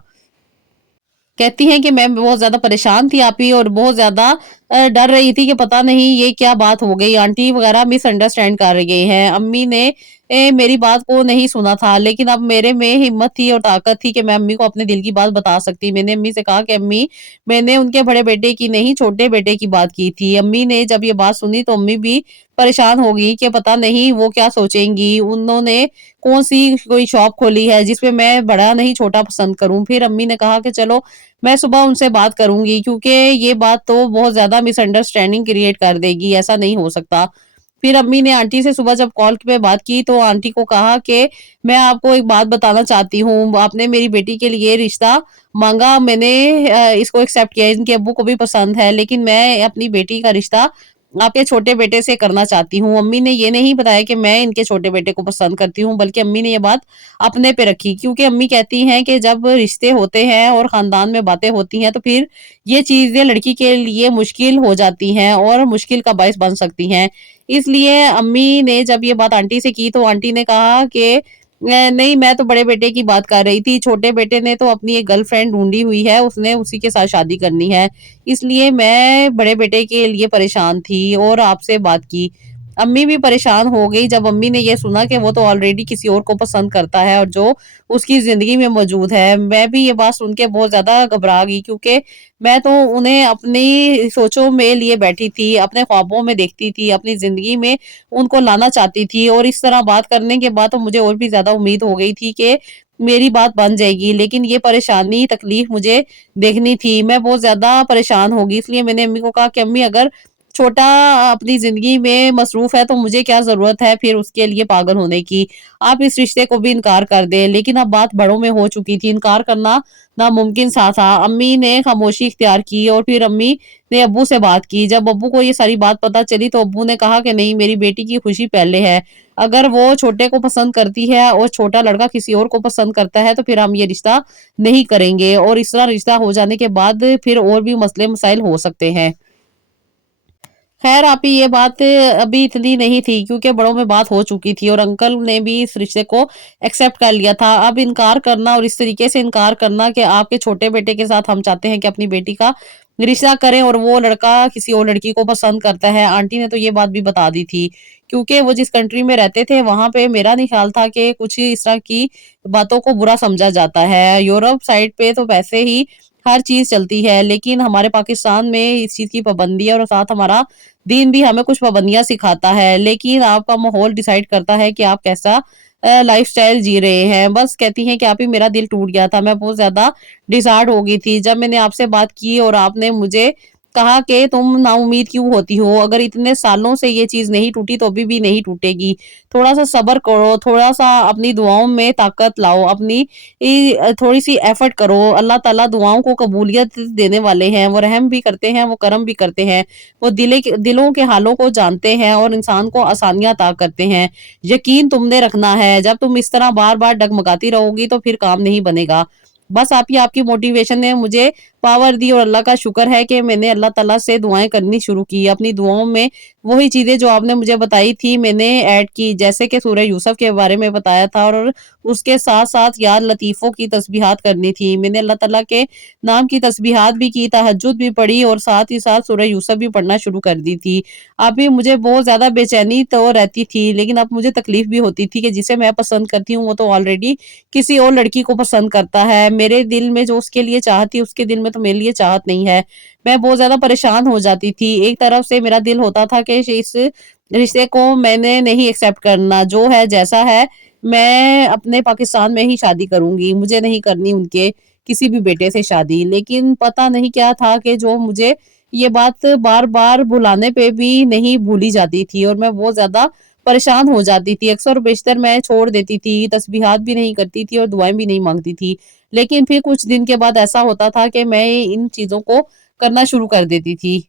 कहती हैं कि मैं बहुत ज़्यादा परेशान थी आप ही, और बहुत ज़्यादा डर रही थी कि पता नहीं ये क्या बात हो गई, आंटी वगैरह मिसअंडरस्टैंड कर गई हैं। अम्मी ने मेरी बात को नहीं सुना था, लेकिन अब मेरे में हिम्मत थी और ताकत थी कि मैं अम्मी को अपने दिल की बात बता सकती। मैंने अम्मी से कहा कि अम्मी, मैंने उनके बड़े बेटे की नहीं, छोटे बेटे की बात की थी। अम्मी ने जब ये बात सुनी तो अम्मी भी परेशान हो गई कि पता नहीं वो क्या सोचेंगी। उन्होंने कौन-सी कोई शॉप खोली है जिसमें मैं बड़ा नहीं छोटा पसंद करूँ। फिर अम्मी ने कहा कि चलो मैं सुबह उनसे बात करूँगी, क्योंकि ये बात तो बहुत ज़्यादा मिसअंडरस्टैंडिंग क्रिएट कर देगी, ऐसा नहीं हो सकता। फिर अम्मी ने आंटी से सुबह जब कॉल पे बात की तो आंटी को कहा कि मैं आपको एक बात बताना चाहती हूँ, आपने मेरी बेटी के लिए रिश्ता माँगा, मैंने इसको एक्सेप्ट किया, इनके अब्बू को भी पसंद है, लेकिन मैं अपनी बेटी का रिश्ता आपके छोटे बेटे से करना चाहती हूँ। अम्मी ने ये नहीं बताया कि मैं इनके छोटे बेटे को पसंद करती हूँ, बल्कि अम्मी ने ये बात अपने पे रखी, क्योंकि अम्मी कहती हैं कि जब रिश्ते होते हैं और खानदान में बातें होती हैं तो फिर ये चीज़ें लड़की के लिए मुश्किल हो जाती हैं और मुश्किल का बायस बन सकती हैं। इसलिए अम्मी ने जब ये बात आंटी से की तो आंटी ने कहा कि नहीं, मैं तो बड़े बेटे की बात कर रही थी, छोटे बेटे ने तो अपनी एक गर्लफ्रेंड ढूँढी हुई है, उसने उसी के साथ शादी करनी है। इसलिए मैं बड़े बेटे के लिए परेशान थी और आपसे बात की। अम्मी भी परेशान हो गई जब अम्मी ने ये सुना कि वो तो ऑलरेडी किसी और को पसंद करता है और जो उसकी ज़िंदगी में मौजूद है। मैं भी ये बात सुन के बहुत ज़्यादा घबरा गई, क्योंकि मैं तो उन्हें अपनी सोचों में लिए बैठी थी, अपने ख्वाबों में देखती थी, अपनी ज़िंदगी में उनको लाना चाहती थी, और इस तरह बात करने के बाद तो मुझे और भी ज़्यादा उम्मीद हो गई थी कि मेरी बात बन जाएगी। लेकिन ये परेशानी, तकलीफ़ मुझे देखनी थी। मैं बहुत ज़्यादा परेशान हो गई, इसलिए मैंने अम्मी को कहा कि अम्मी, अगर छोटा अपनी ज़िंदगी में मसरूफ़ है तो मुझे क्या ज़रूरत है फिर उसके लिए पागल होने की। आप इस रिश्ते को भी इनकार कर दें। लेकिन अब बात बड़ों में हो चुकी थी, इनकार करना नामुमकिन सा था। अम्मी ने खामोशी इख्तियार की और फिर अम्मी ने अब्बू से बात की। जब अब्बू को ये सारी बात पता चली तो अब्बू ने कहा कि नहीं, मेरी बेटी की खुशी पहले है। अगर वो छोटे को पसंद करती है और छोटा लड़का किसी और को पसंद करता है तो फिर हम ये रिश्ता नहीं करेंगे, और इस तरह रिश्ता हो जाने के बाद फिर और भी मसले मसाइल हो सकते हैं। खैर आप ही, ये बात अभी इतनी नहीं थी, क्योंकि बड़ों में बात हो चुकी थी और अंकल ने भी इस रिश्ते को एक्सेप्ट कर लिया था। अब इनकार करना और इस तरीके से इनकार करना कि आपके छोटे बेटे के साथ हम चाहते हैं कि अपनी बेटी का रिश्ता करें और वो लड़का किसी और लड़की को पसंद करता है, आंटी ने तो ये बात भी बता दी थी। क्योंकि वो जिस कंट्री में रहते थे वहाँ पे मेरा नहीं ख्याल था कि कुछ इस तरह की बातों को बुरा समझा जाता है। यूरोप साइड पे तो वैसे ही हर चीज़ चलती है, लेकिन हमारे पाकिस्तान में इस चीज़ की पाबंदी है और साथ हमारा दीन भी हमें कुछ पाबंदियाँ सिखाता है, लेकिन आपका माहौल डिसाइड करता है कि आप कैसा लाइफ़स्टाइल जी रहे हैं। बस कहती हैं कि आप ही, मेरा दिल टूट गया था, मैं बहुत ज़्यादा डिसहार्ट हो गई थी। जब मैंने आपसे बात की और आपने मुझे कहा कि तुम नाउम्मीद क्यों होती हो? अगर इतने सालों से ये चीज़ नहीं टूटी तो अभी भी नहीं टूटेगी। थोड़ा-सा सब्र करो, थोड़ा-सा अपनी दुआओं में ताकत लाओ, अपनी थोड़ी-सी एफ़र्ट करो। अल्लाह ताला दुआओं को कबूलियत देने वाले हैं, वो रहम भी करते हैं, वो करम भी करते हैं। वो दिलों के हालों को जानते हैं और इंसान को आसानियाँ अता करते हैं। यकीन तुमने रखना है, जब तुम इस तरह बार-बार डगमगाती रहोगी तो फिर काम नहीं बनेगा। बस आप ही, आपकी मोटिवेशन ने मुझे पावर दी और अल्लाह का शुक्र है कि मैंने अल्लाह ताला से दुआएं करनी शुरू की। अपनी दुआओं में वही चीज़ें जो आपने मुझे बताई थी मैंने ऐड की, जैसे कि सूरह यूसुफ के बारे में बताया था और उसके साथ-साथ या लतीफ़ों की तस्बीहात करनी थी। मैंने अल्लाह ताला के नाम की तस्बीहात भी की, तहज्जुद भी पढ़ी और साथ ही साथ सूरह यूसुफ भी पढ़ना शुरू कर दी थी। अभी मुझे बहुत ज़्यादा बेचैनी तो रहती थी, लेकिन अब मुझे तकलीफ़ भी होती थी कि जिसे मैं पसंद करती हूँ, वो तो ऑलरेडी किसी और लड़की को पसंद करता है। मेरे दिल में जो उसके लिए चाहत थी, उसके दिल में तो मेरे लिए चाहत नहीं है। मैं बहुत ज़्यादा परेशान हो जाती थी। एक तरफ से मेरा दिल होता था कि इस रिश्ते को मैंने नहीं एक्सेप्ट करना, जो है जैसा है, मैं अपने पाकिस्तान में ही शादी करूँगी, मुझे नहीं करनी उनके किसी भी बेटे से शादी। लेकिन पता नहीं क्या था कि जो मुझे ये बात बार-बार बुलाने पे भी नहीं भूली जाती थी और मैं बहुत ज़्यादा परेशान हो जाती थी। अक्सर बेशतर मैं छोड़ देती थी, तस्बीहात भी नहीं करती थी और दुआएँ भी नहीं माँगती थी। लेकिन फिर कुछ दिन के बाद ऐसा होता था कि मैं इन चीज़ों को करना शुरू कर देती थी।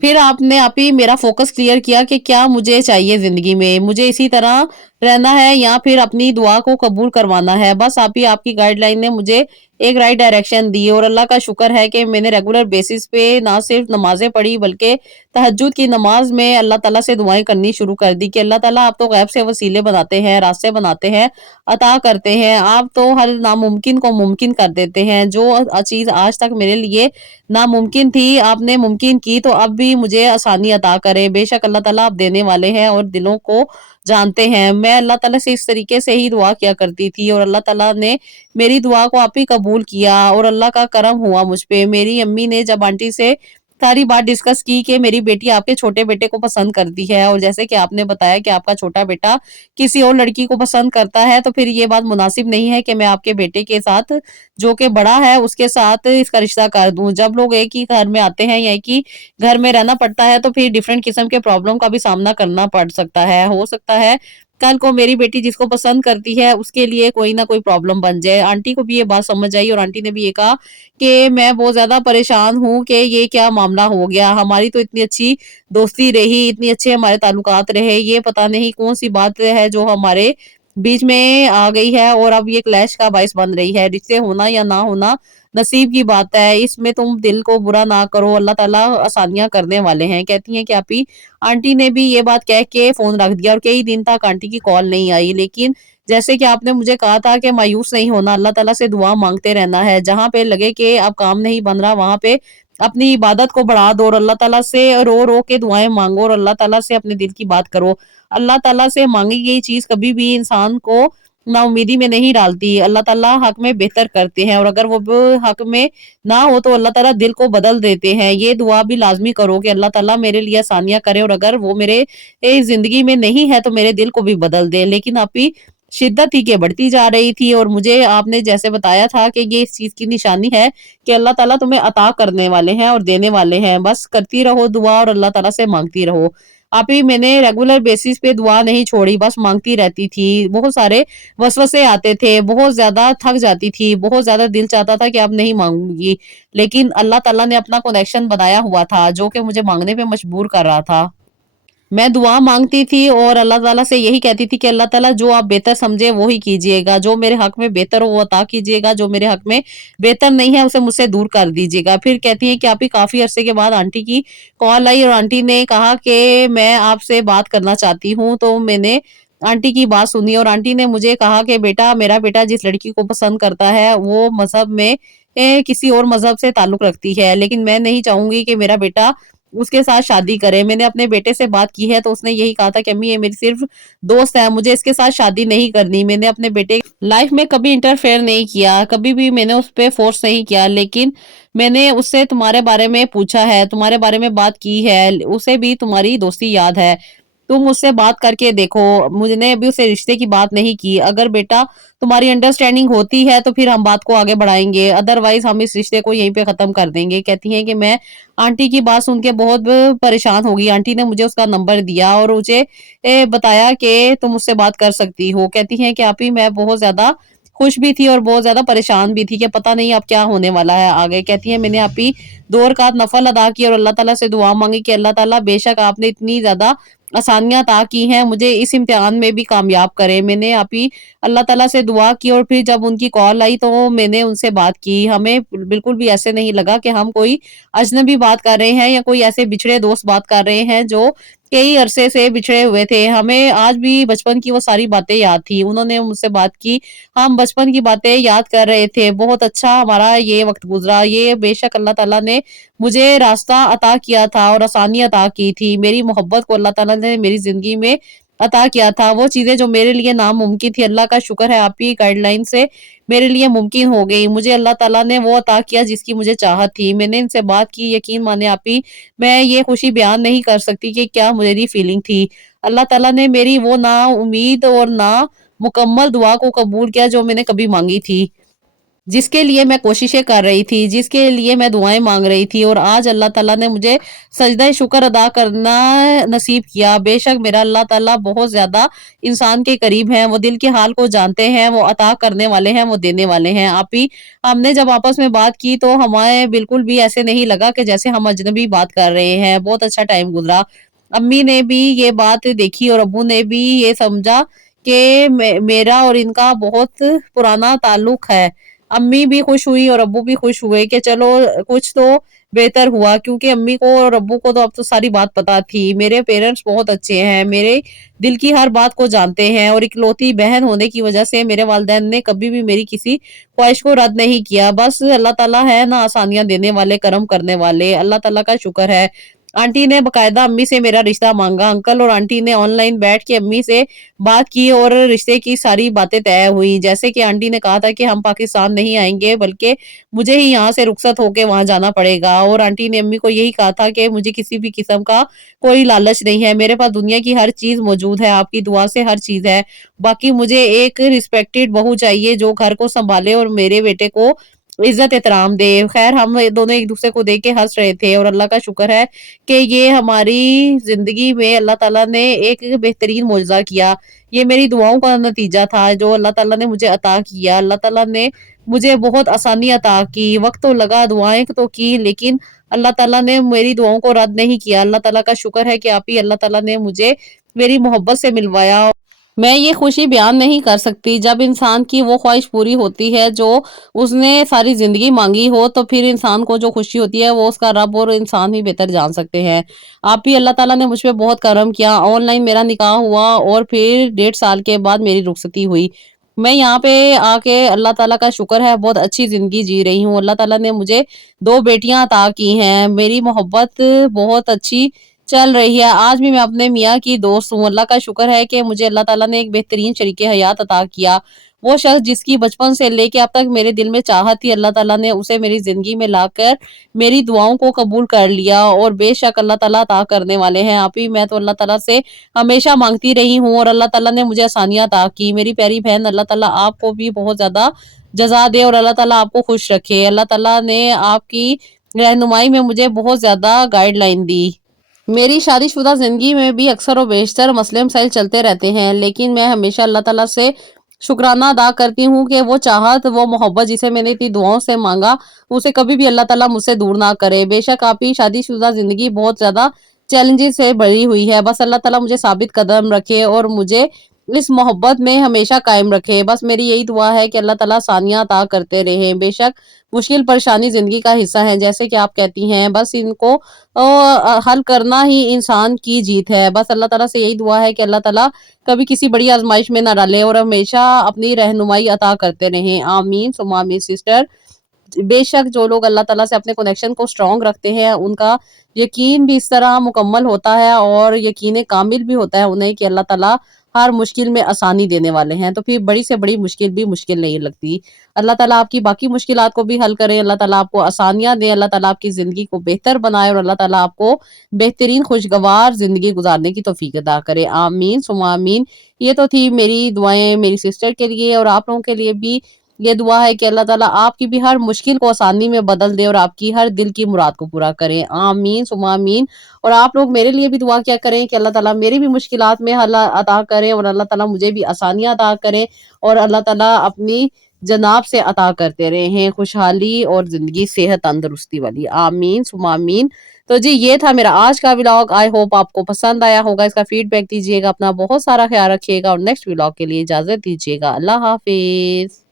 फिर आपने आप ही मेरा फ़ोकस क्लियर किया कि क्या मुझे चाहिए ज़िंदगी में, मुझे इसी तरह रहना है या फिर अपनी दुआ को कबूल करवाना है। बस आप ही आपकी गाइडलाइन ने मुझे एक राइट डायरेक्शन दी और अल्लाह का शुक्र है कि मैंने रेगुलर बेसिस पे ना सिर्फ़ नमाज़ें पढ़ी बल्कि तहज्जुद की नमाज़ में अल्लाह ताला से दुआएँ करनी शुरू कर दी कि अल्लाह ताला आप तो गैब से वसीले बनाते हैं, रास्ते बनाते हैं, अता करते हैं। आप तो हर नामुमकिन को मुमकिन कर देते हैं। जो चीज़ आज तक मेरे लिए नामुमकिन थी, आपने मुमकिन की, तो अब भी मुझे आसानी अता करें। बेशक अल्लाह ताला आप देने वाले हैं और दिलों को जानते हैं। मैं अल्लाह ताला से इस तरीके से ही दुआ किया करती थी और अल्लाह ताला ने मेरी दुआ को आप ही कबूल किया और अल्लाह का करम हुआ मुझ पे। मेरी अम्मी ने जब आंटी से सारी बात डिस्कस की कि मेरी बेटी आपके छोटे बेटे को पसंद करती है और जैसे कि आपने बताया कि आपका छोटा बेटा किसी और लड़की को पसंद करता है, तो फिर ये बात मुनासिब नहीं है कि मैं आपके बेटे के साथ, जो कि बड़ा है, उसके साथ इसका रिश्ता कर दूँ। जब लोग एक ही घर में आते हैं या एक ही घर में रहना पड़ता है, तो फिर डिफरेंट किस्म के प्रॉब्लम का भी सामना करना पड़ सकता है। हो सकता है कल को मेरी बेटी जिसको पसंद करती है, उसके लिए कोई ना कोई प्रॉब्लम बन जाए। आंटी को भी ये बात समझ आई और आंटी ने भी ये कहा कि मैं बहुत ज़्यादा परेशान हूँ कि ये क्या मामला हो गया? हमारी तो इतनी अच्छी दोस्ती रही, इतने अच्छे हमारे ताल्लुकात रहे, ये पता नहीं कौन-सी बात है जो हमारे बीच में आ गई है और अब ये क्लैश का बाइस बन रही है। रिश्ते होना या ना होना नसीब की बात है, इसमें तुम दिल को बुरा ना करो, अल्लाह ताला आसानियाँ करने वाले हैं। कहती हैं कि आप ही आंटी ने भी ये बात कह के फ़ोन रख दिया और कई दिन तक आंटी की कॉल नहीं आई। लेकिन जैसे कि आपने मुझे कहा था कि मायूस नहीं होना, अल्लाह ताला से दुआ माँगते रहना है। जहाँ पे लगे कि अब काम नहीं बन रहा, वहाँ पे अपनी इबादत को बढ़ा दो और अल्लाह ताला से रो-रो के दुआएँ माँगो और अल्लाह ताला से अपने दिल की बात करो। अल्लाह ताला से माँगी गई चीज़ कभी भी इंसान को नाउम्मीदी में नहीं डालती। अल्लाह ताला हक में बेहतर करते हैं और अगर वो हक में ना हो तो अल्लाह ताला दिल को बदल देते हैं। ये दुआ भी लाज़मी करो कि अल्लाह ताला मेरे लिए आसानियाँ करे और अगर वो मेरे ज़िंदगी में नहीं है तो मेरे दिल को भी बदल दे। लेकिन अभी शिद्दत ही के बढ़ती जा रही थी और मुझे आपने जैसे बताया था कि ये इस चीज़ की निशानी है कि अल्लाह ताला तुम्हें अता करने वाले हैं और देने वाले हैं। बस करती रहो दुआ और अल्लाह ताला से माँगती रहो। आप ही मैंने रेगुलर बेसिस पे दुआ नहीं छोड़ी, बस माँगती रहती थी। बहुत सारे वसवसे आते थे, बहुत ज़्यादा थक जाती थी, बहुत ज़्यादा दिल चाहता था कि अब नहीं माँगूँगी। लेकिन अल्लाह ताला ने अपना कनेक्शन बनाया हुआ था, जो कि मुझे माँगने पे मजबूर कर रहा था। मैं दुआ माँगती थी और अल्लाह ताला से यही कहती थी कि अल्लाह ताला जो आप बेहतर समझे वो ही कीजिएगा, जो मेरे हक में बेहतर हो वो अता कीजिएगा, जो मेरे हक में बेहतर नहीं है उसे मुझसे दूर कर दीजिएगा। फिर कहती हैं कि आप ही काफ़ी अरसे के बाद आंटी की कॉल आई और आंटी ने कहा कि मैं आपसे बात करना चाहती हूँ, तो मैंने आंटी की बात सुनी और आंटी ने मुझे कहा कि बेटा मेरा बेटा जिस लड़की को पसंद करता है वो मज़हब में किसी और मज़हब से ताल्लुक़ रखती है, लेकिन मैं नहीं चाहूँगी कि मेरा बेटा उसके साथ शादी करे। मैंने अपने बेटे से बात की है तो उसने यही कहा था कि अम्मी ये मेरी सिर्फ़ दोस्त है, मुझे इसके साथ शादी नहीं करनी। मैंने अपने बेटे लाइफ़ में कभी इंटरफेयर नहीं किया, कभी भी मैंने उस पे फ़ोर्स नहीं किया, लेकिन मैंने उससे तुम्हारे बारे में पूछा है, तुम्हारे बारे में बात की है, उसे भी तुम्हारी दोस्ती याद है। तुम उससे बात करके देखो, मैंने अभी उससे रिश्ते की बात नहीं की। अगर बेटा तुम्हारी अंडरस्टैंडिंग होती है तो फिर हम बात को आगे बढ़ाएँगे, अदरवाइज़ हम इस रिश्ते को यहीं पे ख़त्म कर देंगे। कहती हैं कि मैं आंटी की बात सुन के बहुत परेशान हो गई। आंटी ने मुझे उसका नंबर दिया और मुझे बताया कि तुम उससे बात कर सकती हो। कहती हैं कि आप ही मैं बहुत ज़्यादा खुश भी थी और बहुत ज़्यादा परेशान भी थी कि पता नहीं अब क्या होने वाला है आगे। कहती हैं मैंने आप ही 2 रकात नफ़ल अदा की और अल्लाह ताला से दुआ माँगी कि अल्लाह ताला बेशक आपने इतनी ज़्यादा आसानियाँ अता की हैं, मुझे इस इम्तिहान में भी कामयाब करे। मैंने आप ही अल्लाह ताला से दुआ की और फिर जब उनकी कॉल आई तो मैंने उनसे बात की। हमें बिल्कुल भी ऐसे नहीं लगा कि हम कोई अजनबी बात कर रहे हैं या कोई ऐसे बिछड़े दोस्त बात कर रहे हैं जो कई अरसे से बिछड़े हुए थे। हमें आज भी बचपन की वो सारी बातें याद थी। उन्होंने मुझसे बात की, हम बचपन की बातें याद कर रहे थे। बहुत अच्छा हमारा ये वक़्त गुज़रा। ये बेशक अल्लाह ताला ने मुझे रास्ता अता किया था और आसानी अता की थी। मेरी मोहब्बत को अल्लाह ताला ने मेरी ज़िंदगी में अता किया था। वो चीज़ें जो मेरे लिए नामुमकिन थी, अल्लाह का शुक्र है आप ही गाइडलाइन से मेरे लिए मुमकिन हो गई। मुझे अल्लाह ताला ने वो अता किया जिसकी मुझे चाहत थी। मैंने इनसे बात की, यकीन माने आप ही मैं ये खुशी बयान नहीं कर सकती कि क्या मेरी फीलिंग थी। अल्लाह ताला ने मेरी वो ना उम्मीद और ना मुकम्मल दुआ को कबूल किया जो मैंने कभी माँगी थी। जिसके लिए मैं कोशिशें कर रही थी, जिसके लिए मैं दुआएँ माँग रही थी और आज अल्लाह ताला ने मुझे सजदा शुक्र अदा करना नसीब किया। बेशक मेरा अल्लाह ताला बहुत ज़्यादा इंसान के करीब हैं, वो दिल के हाल को जानते हैं, वो अता करने वाले हैं, वो देने वाले हैं। आप ही हमने जब आपस में बात की तो हमें बिल्कुल भी ऐसे नहीं लगा कि जैसे हम अजनबी बात कर रहे हैं, बहुत अच्छा टाइम गुज़रा। अम्मी ने भी ये बात देखी और अब्बू ने भी ये समझा कि मेरा और इनका बहुत पुराना ताल्लुक है। अम्मी भी खुश हुई और अब्बू भी खुश हुए कि चलो कुछ तो बेहतर हुआ क्योंकि अम्मी को और अब्बू को तो अब तो सारी बात पता थी। मेरे पेरेंट्स बहुत अच्छे हैं, मेरे दिल की हर बात को जानते हैं और इकलौती बहन होने की वजह से मेरे वालिदैन ने कभी भी मेरी किसी ख्वाहिश को रद्द नहीं किया। बस अल्लाह ताला है ना आसानियाँ देने वाले, करम करने वाले, अल्लाह ताला का शुक्र है। आंटी ने बाकायदा अम्मी से मेरा रिश्ता माँगा। अंकल और आंटी ने ऑनलाइन बैठ के अम्मी से बात की और रिश्ते की सारी बातें तय हुई। जैसे कि आंटी ने कहा था कि हम पाकिस्तान नहीं आएँगे बल्कि मुझे ही यहाँ से रुखसत होके वहाँ जाना पड़ेगा और आंटी ने अम्मी को यही कहा था कि मुझे किसी भी किस्म का कोई लालच नहीं है। मेरे पास दुनिया की हर चीज़ मौजूद है, आपकी दुआ से हर चीज़ है। बाकी मुझे एक रिस्पेक्टेड बहू चाहिए जो घर को सँभाले और मेरे बेटे को इज़्ज़त एहतराम दे। ख़ैर हम दोनों एक-दूसरे को देख के हँस रहे थे और अल्लाह का शुक्र है कि ये हमारी ज़िंदगी में अल्लाह ताला ने एक बेहतरीन मौजज़ा किया। ये मेरी दुआओं का नतीजा था जो अल्लाह ताला ने मुझे अता किया। अल्लाह ताला ने मुझे बहुत आसानी अता की। वक़्त तो लगा, दुआएँ तो की लेकिन अल्लाह ताला ने मेरी दुआओं को रद्द नहीं किया। अल्लाह ताला का शुक्र है कि आप ही अल्लाह ताला ने मुझे मेरी मोहब्बत से मिलवाया। मैं ये खुशी बयान नहीं कर सकती जब इंसान की वो ख्वाहिश पूरी होती है जो उसने सारी ज़िंदगी माँगी हो, तो फिर इंसान को जो खुशी होती है वो उसका रब और इंसान ही बेहतर जान सकते हैं। आप ही अल्लाह ताला ने मुझ पे बहुत करम किया। ऑनलाइन मेरा निकाह हुआ और फिर 1.5 साल के बाद मेरी रुखसती हुई। मैं यहाँ पे आके अल्लाह ताला का शुक्र है बहुत अच्छी ज़िंदगी जी रही हूँ। अल्लाह ताला ने मुझे 2 बेटियाँ अता की हैं। मेरी मोहब्बत बहुत अच्छी चल रही है। आज भी मैं अपने मियाँ की दोस्त हूँ। अल्लाह का शुक्र है कि मुझे अल्लाह ताला ने एक बेहतरीन शरीके हयात अता किया। वो शख़्स जिसकी बचपन से लेके अब तक मेरे दिल में चाहत थी, अल्लाह ताला ने उसे मेरी ज़िंदगी में लाकर मेरी दुआओं को कबूल कर लिया और बेशक अल्लाह ताला अता करने वाले हैं। आप ही मैं तो अल्लाह ताला से हमेशा माँगती रही हूँ और अल्लाह ताला ने मुझे आसानियाँ अता की। मेरी प्यारी बहन अल्लाह ताला आपको भी बहुत ज़्यादा जज़ा दे और अल्लाह ताला आपको खुश रखे। अल्लाह ताला ने आपकी रहनुमाई में मुझे बहुत ज़्यादा गाइडलाइन दी। मेरी शादीशुदा ज़िंदगी में भी अक्सर और बेशतर मसले-मसाइल चलते रहते हैं, लेकिन मैं हमेशा अल्लाह ताला से शुक्राना अदा करती हूँ कि वो चाहत, वो मोहब्बत जिसे मैंने इतनी दुआओं से माँगा, उसे कभी भी अल्लाह ताला मुझसे दूर ना करे। बेशक आपकी शादीशुदा ज़िंदगी बहुत ज़्यादा चैलेंजेस से भरी हुई है, बस अल्लाह ताला मुझे साबित कदम रखे और मुझे इस मोहब्बत में हमेशा कायम रखे। बस मेरी यही दुआ है कि अल्लाह ताला आसानियाँ अता करते रहें। बेशक मुश्किल परेशानी ज़िंदगी का हिस्सा है, जैसे कि आप कहती हैं, बस इनको हल करना ही इंसान की जीत है। बस अल्लाह ताला से यही दुआ है कि अल्लाह ताला कभी किसी बड़ी आज़माइश में ना डाले और हमेशा अपनी रहनुमाई अता करते रहें। आमीन सुम्मा आमीन सिस्टर। बेशक जो लोग अल्लाह ताला से अपने कनेक्शन को स्ट्रॉन्ग रखते हैं, उनका यकीन भी इस तरह मुकम्मल होता है और यकीन कामिल भी होता है उन्हें कि अल्लाह ताला हर मुश्किल में आसानी देने वाले हैं, तो फिर बड़ी से बड़ी मुश्किल भी मुश्किल नहीं लगती। अल्लाह ताला आपकी बाकी मुश्किलात को भी हल करे, अल्लाह ताला आपको आसानियाँ दे, अल्लाह ताला आपकी ज़िंदगी को बेहतर बनाए और अल्लाह ताला आपको बेहतरीन खुशगवार ज़िंदगी गुज़ारने की तौफ़ीक अता करे। आमीन सुम्मा आमीन। ये तो थी मेरी दुआएँ मेरी सिस्टर के लिए और आप लोगों के लिए भी ये दुआ है कि अल्लाह ताला आपकी भी हर मुश्किल को आसानी में बदल दे और आपकी हर दिल की मुराद को पूरा करे। आमीन सुम्मा आमीन। और आप लोग मेरे लिए भी दुआ क्या करें कि अल्लाह ताला मेरी भी मुश्किलात में हल अता करें और अल्लाह ताला मुझे भी आसानियाँ अता करें और अल्लाह ताला अपनी جناب سے عطا کرتے رہے ہیں، خوشحالی اور زندگی صحت تندرستی والی، آمین ثم آمین۔ تو جی یہ تھا میرا آج کا ولاگ، آئی ہوپ آپ کو پسند آیا ہوگا، اس کا فیڈ بیک دیجیے گا، اپنا بہت سارا خیال رکھیے گا، اور نیکسٹ ولاگ کے لیے اجازت دیجیے گا، اللہ حافظ۔